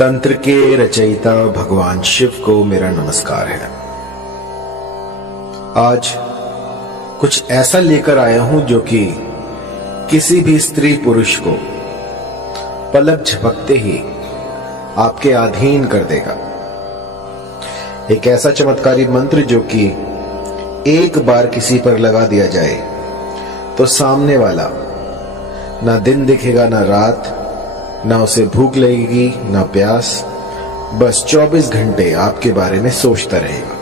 तंत्र के रचयिता भगवान शिव को मेरा नमस्कार है। आज कुछ ऐसा लेकर आया हूं जो कि किसी भी स्त्री पुरुष को पलक झपकते ही आपके अधीन कर देगा। एक ऐसा चमत्कारी मंत्र जो कि एक बार किसी पर लगा दिया जाए तो सामने वाला ना दिन दिखेगा ना रात, ना उसे भूख लगेगी ना प्यास, बस 24 घंटे आपके बारे में सोचता रहेगा।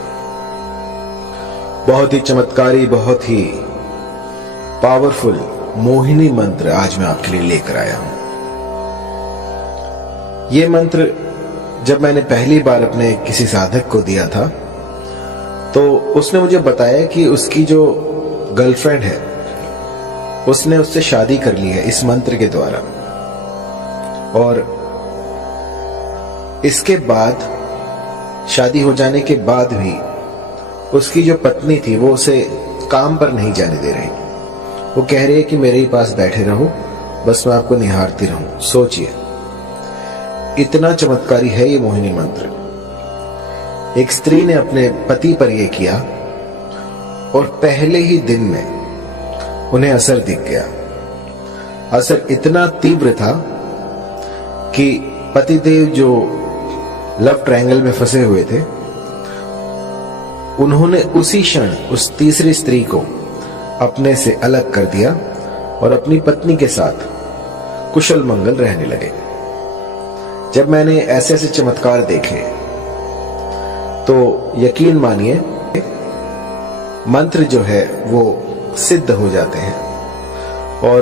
बहुत ही चमत्कारी, बहुत ही पावरफुल मोहिनी मंत्र आज मैं आपके लिए लेकर आया हूं। यह मंत्र जब मैंने पहली बार अपने किसी साधक को दिया था तो उसने मुझे बताया कि उसकी जो गर्लफ्रेंड है उसने उससे शादी कर ली है इस मंत्र के द्वारा, और इसके बाद शादी हो जाने के बाद भी उसकी जो पत्नी थी वो उसे काम पर नहीं जाने दे रही। वो कह रही है कि मेरे ही पास बैठे रहो, बस मैं आपको निहारती रहूं। सोचिए, इतना चमत्कारी है ये मोहिनी मंत्र। एक स्त्री ने अपने पति पर यह किया और पहले ही दिन में उन्हें असर दिख गया। असर इतना तीव्र था कि पतिदेव जो लव ट्रायंगल में फंसे हुए थे, उन्होंने उसी क्षण उस तीसरी स्त्री को अपने से अलग कर दिया और अपनी पत्नी के साथ कुशल मंगल रहने लगे। जब मैंने ऐसे ऐसे चमत्कार देखे तो यकीन मानिए मंत्र जो है वो सिद्ध हो जाते हैं और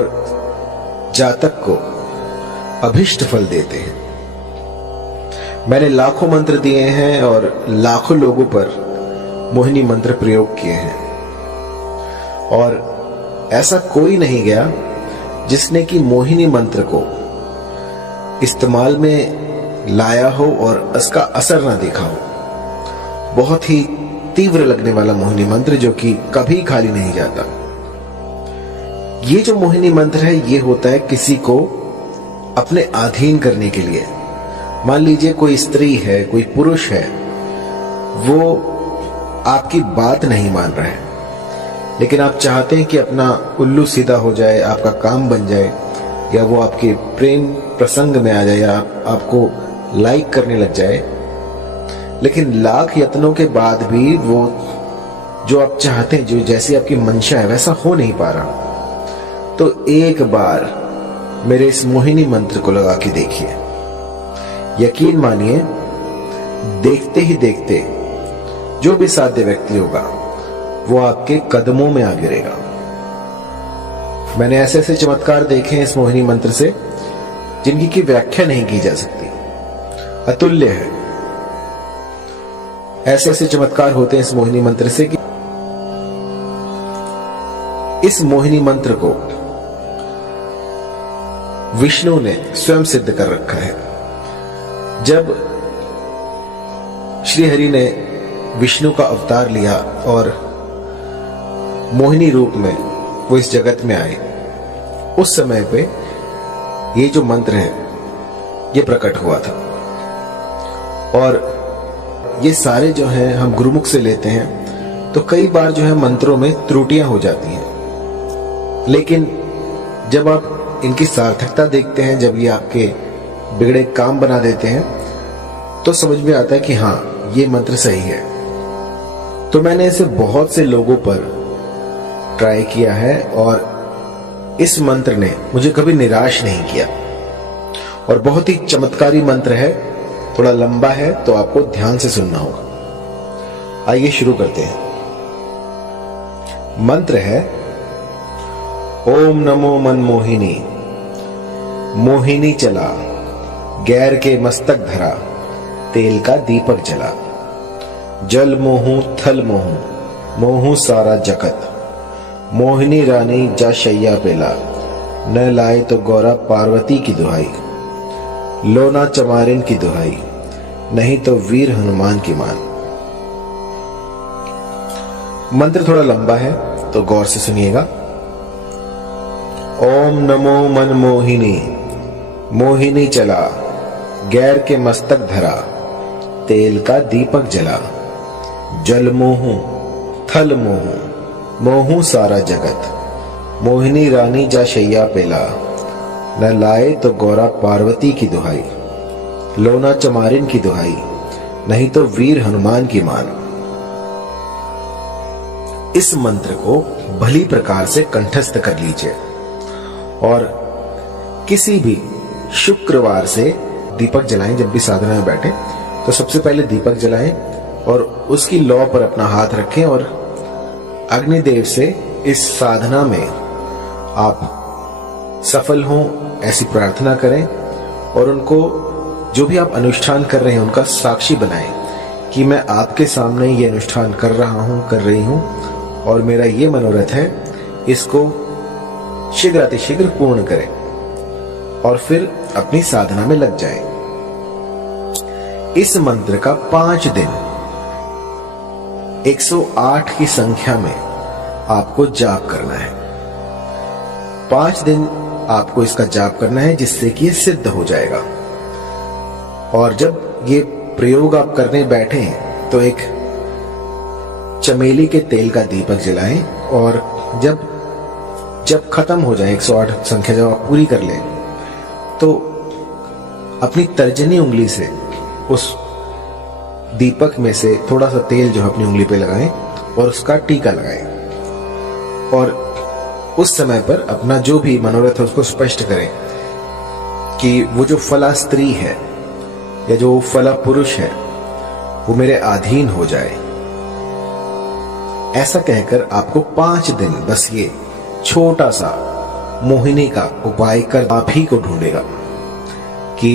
जातक को अभिष्ट फल देते हैं। मैंने लाखों मंत्र दिए हैं और लाखों लोगों पर मोहिनी मंत्र प्रयोग किए हैं, और ऐसा कोई नहीं गया जिसने कि मोहिनी मंत्र को इस्तेमाल में लाया हो और उसका असर ना देखा हो। बहुत ही तीव्र लगने वाला मोहिनी मंत्र जो कि कभी खाली नहीं जाता। ये जो मोहिनी मंत्र है ये होता है किसी को अपने अधीन करने के लिए। मान लीजिए कोई स्त्री है, कोई पुरुष है, वो आपकी बात नहीं मान रहा है, लेकिन आप चाहते हैं कि अपना उल्लू सीधा हो जाए, आपका काम बन जाए, या वो आपके प्रेम प्रसंग में आ जाए, या आपको लाइक करने लग जाए, लेकिन लाख यत्नों के बाद भी वो जो आप चाहते हैं, जो जैसी आपकी मंशा है वैसा हो नहीं पा रहा, तो एक बार मेरे इस मोहिनी मंत्र को लगा के देखिए। यकीन मानिए, देखते ही देखते जो भी साध्य व्यक्ति होगा वो आपके कदमों में आ गिरेगा। मैंने ऐसे ऐसे चमत्कार देखे हैं इस मोहिनी मंत्र से जिनकी की व्याख्या नहीं की जा सकती, अतुल्य है। ऐसे ऐसे चमत्कार होते हैं इस मोहिनी मंत्र से कि इस मोहिनी मंत्र को विष्णु ने स्वयं सिद्ध कर रखा है। जब श्री हरि ने विष्णु का अवतार लिया और मोहिनी रूप में वो इस जगत में आए, उस समय पे ये जो मंत्र है ये प्रकट हुआ था। और ये सारे जो हैं हम गुरुमुख से लेते हैं तो कई बार जो है मंत्रों में त्रुटियां हो जाती हैं, लेकिन जब आप इनकी सार्थकता देखते हैं, जब ये आपके बिगड़े काम बना देते हैं, तो समझ में आता है कि हाँ ये मंत्र सही है। तो मैंने इसे बहुत से लोगों पर ट्राई किया है और इस मंत्र ने मुझे कभी निराश नहीं किया, और बहुत ही चमत्कारी मंत्र है। थोड़ा लंबा है तो आपको ध्यान से सुनना होगा। आइए शुरू करते हैं। मंत्र है ओम नमो मनमोहिनी, मोहिनी चला, गैर के मस्तक धरा, तेल का दीपक जला, जल मोहू थल मोहू, मोहू सारा जगत, मोहिनी रानी जा शैया पेला, न लाए तो गौरा पार्वती की दुहाई, लोना चमारिन की दुहाई, नहीं तो वीर हनुमान की मान। मंत्र थोड़ा लंबा है तो गौर से सुनिएगा। ओम नमो मनमोहिनी, मोहिनी चला, गैर के मस्तक धरा, तेल का दीपक जला। जल मोहू थल मोहू, मोहू सारा जगत। मोहिनी रानी जा शैया पेला, न लाए तो गौरा पार्वती की दुहाई। लोना चमारिन की दुहाई, नहीं तो वीर हनुमान की मान। इस मंत्र को भली प्रकार से कंठस्थ कर लीजिए और किसी भी शुक्रवार से दीपक जलाएं। जब भी साधना में बैठे तो सबसे पहले दीपक जलाएं और उसकी लौ पर अपना हाथ रखें और अग्निदेव से इस साधना में आप सफल हों ऐसी प्रार्थना करें और उनको जो भी आप अनुष्ठान कर रहे हैं उनका साक्षी बनाएं कि मैं आपके सामने ये अनुष्ठान कर रहा हूं, कर रही हूं और मेरा ये मनोरथ है, इसको शीघ्र अतिशीघ्र पूर्ण करें और फिर अपनी साधना में लग जाएं। इस मंत्र का 5 दिन 108 की संख्या में आपको जाप करना है। 5 दिन आपको इसका जाप करना है जिससे कि ये सिद्ध हो जाएगा। और जब ये प्रयोग आप करने बैठे तो एक चमेली के तेल का दीपक जलाएं और जब खत्म हो जाए 108 संख्या जब आप पूरी कर लें तो अपनी तर्जनी उंगली से उस दीपक में से थोड़ा सा तेल जो है अपनी उंगली पे लगाएं और उसका टीका लगाएं और उस समय पर अपना जो भी मनोरथ है उसको स्पष्ट करें कि वो जो फला स्त्री है या जो फला पुरुष है वो मेरे अधीन हो जाए। ऐसा कहकर आपको 5 दिन बस ये छोटा सा मोहिनी का उपाय कर आप ही को ढूंढेगा कि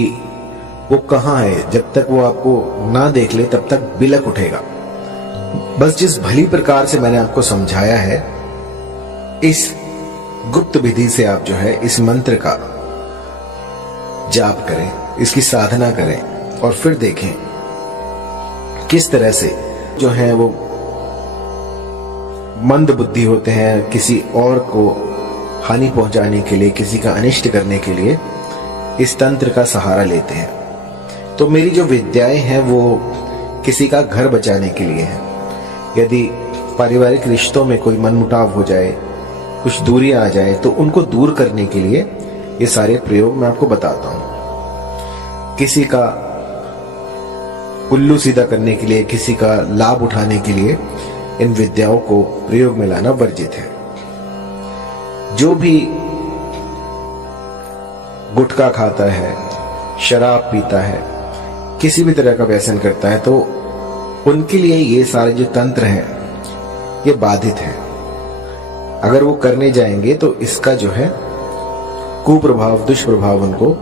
वो कहां है। जब तक वो आपको ना देख ले तब तक बिलक उठेगा। बस जिस भली प्रकार से मैंने आपको समझाया है इस गुप्त विधि से आप जो है इस मंत्र का जाप करें, इसकी साधना करें और फिर देखें किस तरह से जो है वो मंद बुद्धि होते हैं, किसी और को हानि पहुंचाने के लिए, किसी का अनिष्ट करने के लिए इस तंत्र का सहारा लेते हैं। तो मेरी जो विद्याएं हैं वो किसी का घर बचाने के लिए है। यदि पारिवारिक रिश्तों में कोई मनमुटाव हो जाए, कुछ दूरियां आ जाए तो उनको दूर करने के लिए ये सारे प्रयोग मैं आपको बताता हूं। किसी का उल्लू सीधा करने के लिए, किसी का लाभ उठाने के लिए इन विद्याओं को प्रयोग में लाना वर्जित है। जो भी गुटखा खाता है, शराब पीता है, किसी भी तरह का व्यसन करता है तो उनके लिए ये सारे जो तंत्र हैं ये बाधित है। अगर वो करने जाएंगे तो इसका जो है कुप्रभाव, दुष्प्रभाव उनको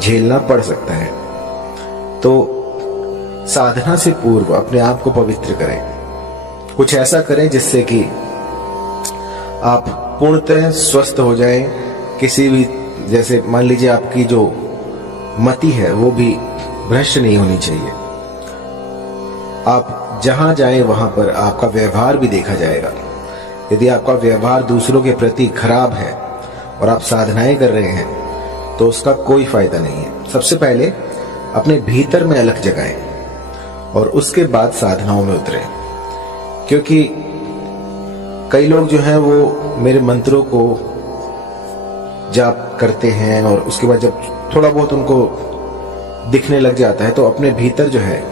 झेलना पड़ सकता है। तो साधना से पूर्व अपने आप को पवित्र करें, कुछ ऐसा करें जिससे कि आप पूर्णतः स्वस्थ हो जाएं। किसी भी, जैसे मान लीजिए आपकी जो मति है वो भी भ्रष्ट नहीं होनी चाहिए। आप जहां जाएं वहां पर आपका व्यवहार भी देखा जाएगा। यदि आपका व्यवहार दूसरों के प्रति खराब है और आप साधनाएं कर रहे हैं तो उसका कोई फायदा नहीं है। सबसे पहले अपने भीतर में अलख जगाएं और उसके बाद साधनाओं में उतरें। क्योंकि कई लोग जो हैं वो मेरे मंत्रों को जाप करते हैं और उसके बाद जब थोड़ा बहुत उनको दिखने लग जाता है तो अपने भीतर जो है